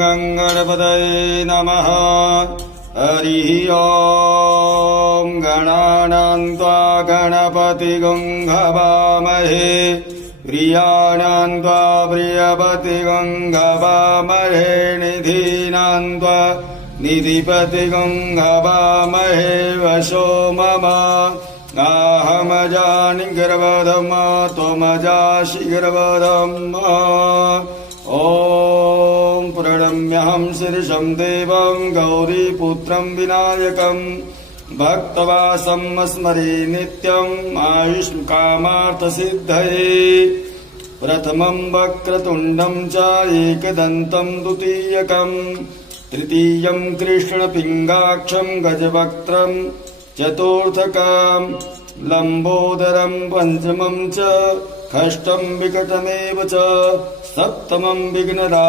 गणपतये नमः। हरिः ॐ गणानां त्वा गणपतिगुं हवामहे प्रियाणां त्वा प्रियपतिगुं हवामहे निधीनां त्वा निधिपतिगुं हवामहे वशो मम नाहमजानि गर्वधम त्वमजासि गर्वधम। ॐ प्रणम्यहं शीर्षं देवं गौरीपुत्रं विनायकं भक्तवासं स्मरे नित्यम् आयुष्कामार्थसिद्धये। प्रथमं वक्रतुण्डं च एकदन्तं द्वितीयकं तृतीयं कृष्णपिङ्गाक्षं गजवक्त्रं चतुर्थकं लम्बोदरं पञ्चमं च खष्टं विकटमेव च सप्तमं विघ्नरा